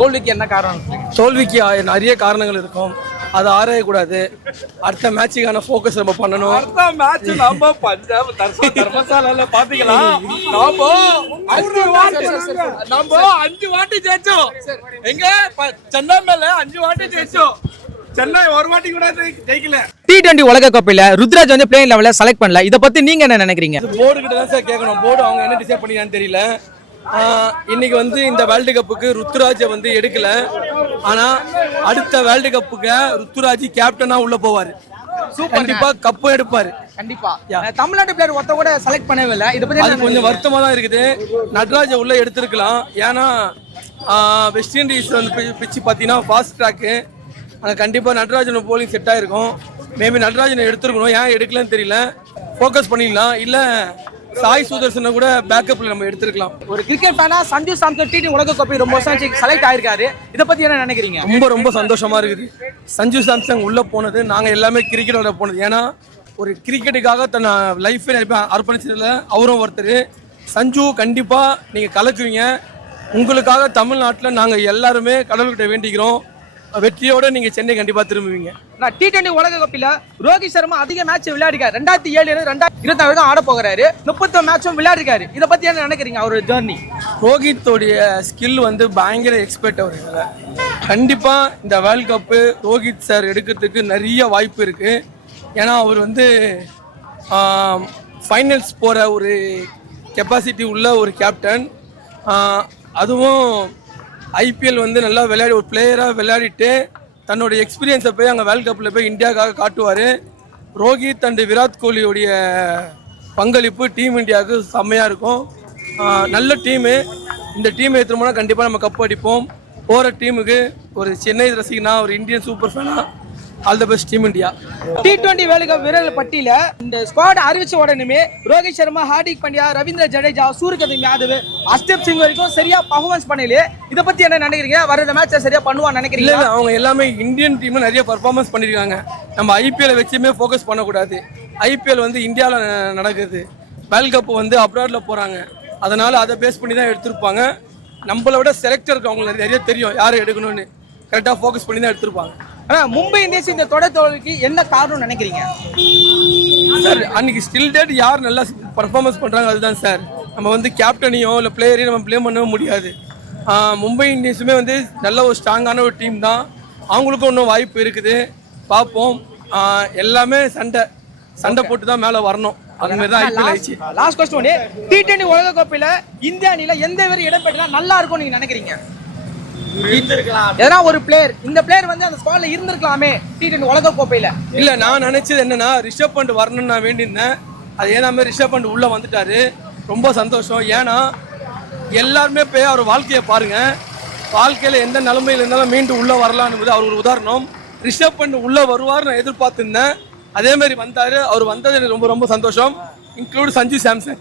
தோல்விக்கு என்ன காரணம்? தோல்விக்கு நிறைய காரணங்கள் இருக்கும், அதை ஆராயக்கூடாது. அடுத்த மேட்சுக்கான ஃபோக்கஸ் நம்ம பண்ணணும். அடுத்த மேட்ச் நம்ம பஞ்சாப் தர்மசாலால பாத்தீங்களா, நம்ம 5 வாட்டி ஜெயிச்சோம். எங்க சென்னை மேல 5 வாட்டி ஜெயிச்சோம். சென்னை ஒரு வாட்டி கூட ஜெயிக்கல. T20 உலக கோப்பையில ருத்ராஜ் வந்து பிளேயிங் லெவல்ல செலக்ட் பண்ணல. இத பத்தி நீங்க என்ன நினைக்கிறீங்க? போர்டு கிட்ட தான் சார் கேட்கணும். போர்டு அவங்க என்ன டிசைட் பண்ணியான்னு தெரியல. இன்னைக்கு வந்து இந்த வேர்ல்டு கப்புக்கு ருத்துராஜை வந்து எடுக்கல. ஆனா அடுத்த வேர்ல்டு கப்புக்கு ருத்துராஜ் கேப்டனா உள்ள போவாரு. கண்டிப்பா கப்பு எடுப்பாரு. கண்டிப்பா தமிழ்நாட்டு பிளேயர் ஒருத்த கூட செலக்ட் பண்ணவே இல்லை. இத பத்தி அது கொஞ்சம் வருத்தமா தான் இருக்குது. நட்ராஜை உள்ள எடுத்திருக்கலாம். ஏன்னா வெஸ்ட் இண்டீஸ் வந்து பிச்சு பார்த்தீங்கன்னா ஃபாஸ்ட் ட்ராக்கு. ஆனால் கண்டிப்பாக நட்ராஜன் போலிங் செட் ஆகிருக்கும். மேபி நட்ராஜனை எடுத்துருக்கணும். ஏன் எடுக்கலன்னு தெரியல. ஃபோக்கஸ் பண்ணிடலாம். இல்லை சாய் சுதர்சனை கூட பேக்கப்ல நம்ம எடுத்துருக்கலாம். ஒரு கிரிக்கெட் ஃபேனா சஞ்சு சாம்சன் T20 உலக கோப்பை ரொம்ப வருஷம் செலக்ட் ஆயிருக்காரு. இதை பத்தி என்ன நினைக்கிறீங்க? ரொம்ப சந்தோஷமா இருக்குது. சஞ்சு சாம்சன் உள்ள போனது, நாங்கள் எல்லாமே கிரிக்கெட்டோட போனது. ஏன்னா ஒரு கிரிக்கெட்டுக்காக தன் லைஃபை அர்ப்பணிச்சதுல அவரும் ஒருத்தர். சஞ்சு கண்டிப்பா நீங்க கலக்குவீங்க. உங்களுக்காக தமிழ்நாட்டில் நாங்கள் எல்லாருமே கடவுள்கிட்ட வேண்டிக்கிறோம். வெற்றியோட நீங்க சென்னை கண்டிப்பா திரும்புவீங்க. நான் T20 உலக கோப்பையில ரோஹித் சர்மா அதிக மேட்ச் விளையாடிருக்காரு. 2007 2024 ஆட போகிறாரு. 30 மேட்சும் விளையாடிருக்காரு. இதை பத்தி என்ன நினைக்கிறீங்க அவரோட ஜர்னி? ரோஹித்தோடைய ஸ்கில் வந்து பயங்கர எக்ஸ்பர்ட். அவர் கண்டிப்பா இந்த வேர்ல்ட் கப்பு ரோஹித் சார் எடுக்கிறதுக்கு நிறைய வாய்ப்பு இருக்கு. ஏன்னா அவர் வந்து ஃபைனல்ஸ் போற ஒரு கெப்பாசிட்டி உள்ள ஒரு கேப்டன். அதுவும் IPL வந்து நல்லா விளையாடி ஒரு பிளேயராக விளையாடிட்டு தன்னோட எக்ஸ்பீரியன்ஸை போய் அங்கே வேர்ல்ட் கப்பில் போய் இந்தியாவுக்காக காட்டுவார். ரோஹித் அண்ட் விராட் கோலியோடைய பங்களிப்பு டீம் இந்தியாவுக்கு செம்மையாக இருக்கும். நல்ல டீமு. இந்த டீமை எடுத்துகிட்டு போனால் கண்டிப்பாக நம்ம கப் அடிப்போம். போகிற டீமுக்கு ஒரு சென்னை ரசிகனா, ஒரு இந்தியன் சூப்பர் ஃபேனா, all the best team India. T20 world cup வீரர்கள் பட்டியல இந்த ஸ்குவாட் அறிவிச்ச உடனே ரோஹித் சர்மா, ஹார்திக் பாண்டியா, ரவீந்திர ஜடேஜா, சூரியகுமார் யாதவ், அஷ்டப் சிங் வரைக்கும் சரியா பர்ஃபார்மன்ஸ் பண்ணல. இதை பத்தி என்ன நினைக்கிறீங்க? வர மேட்சை சரியா பண்ணுவான்னு நினைக்கிறீங்க? இல்லை, அவங்க எல்லாமே இந்தியன் டீம்ல நிறைய பர்ஃபார்மன்ஸ் பண்ணியிருக்காங்க. நம்ம IPL வச்சுமே ஃபோக்கஸ் பண்ணக்கூடாது. IPL வந்து இந்தியாவில் நடக்குது. வேர்ல்ட் கப் வந்து அப்ராட்ல போறாங்க. அதனால அதை பேஸ் பண்ணி தான் எடுத்திருப்பாங்க. நம்மளை விட செலக்டருக்கு அவங்களுக்கு நிறைய தெரியும் யாரை எடுக்கணும்னு. கரெக்டாக ஃபோக்கஸ் பண்ணி தான் எடுத்திருப்பாங்க. மும்பை இந்தியன்ஸ் இந்த தொடர் தோல்விக்கு என்ன காரணம் நினைக்கிறீங்க சார்? அன்னைக்கு ஸ்டில் டேட் யார் நல்லா பர்ஃபார்மன்ஸ் பண்ணுறாங்க அதுதான் சார். நம்ம வந்து கேப்டனையோ இல்லை பிளேயரையும் நம்ம ப்ளேம் பண்ணவே முடியாது. மும்பை இந்தியன்ஸுமே வந்து நல்ல ஒரு ஸ்ட்ராங்கான ஒரு டீம் தான். அவங்களுக்கும் இன்னும் வாய்ப்பு இருக்குது. பார்ப்போம். எல்லாமே சண்டை போட்டு தான் மேலே வரணும். அது மாதிரி தான் IPL ஆயிடுச்சு. லாஸ்ட் கொஸ்டின், T20 உலக கோப்பையில இந்திய அணியில எந்த பேர் இடம் பெற்றா நல்லா இருக்கும் நீங்க நினைக்கிறீங்க? ஒரு பிளேயர், இந்த பிளேயர் வந்து அந்த ஸ்குவாட்ல இருந்திருக்கலாமே T20 உலக கோப்பையில. இல்ல, நான் நினைச்சது என்னன்னா ரிஷப் பண்ட் வரணும்னு நான் வேண்டியிருந்தேன். அது ஏனாமே ரிஷப் பண்ட் உள்ள வந்துட்டாரு. ரொம்ப சந்தோஷம். ஏன்னா எல்லாருமே போய் அவர் வாழ்க்கையை பாருங்க. வாழ்க்கையில எந்த நிலைமையில இருந்தாலும் மீண்டும் உள்ள வரலான்னு அவர் ஒரு உதாரணம். ரிஷப் பண்ட் உள்ள வருவார் நான் எதிர்பார்த்திருந்தேன். அதே மாதிரி வந்தாரு. அவர் வந்தது எனக்கு ரொம்ப சந்தோஷம். இன்க்ளூட் சஞ்சு சாம்சன்.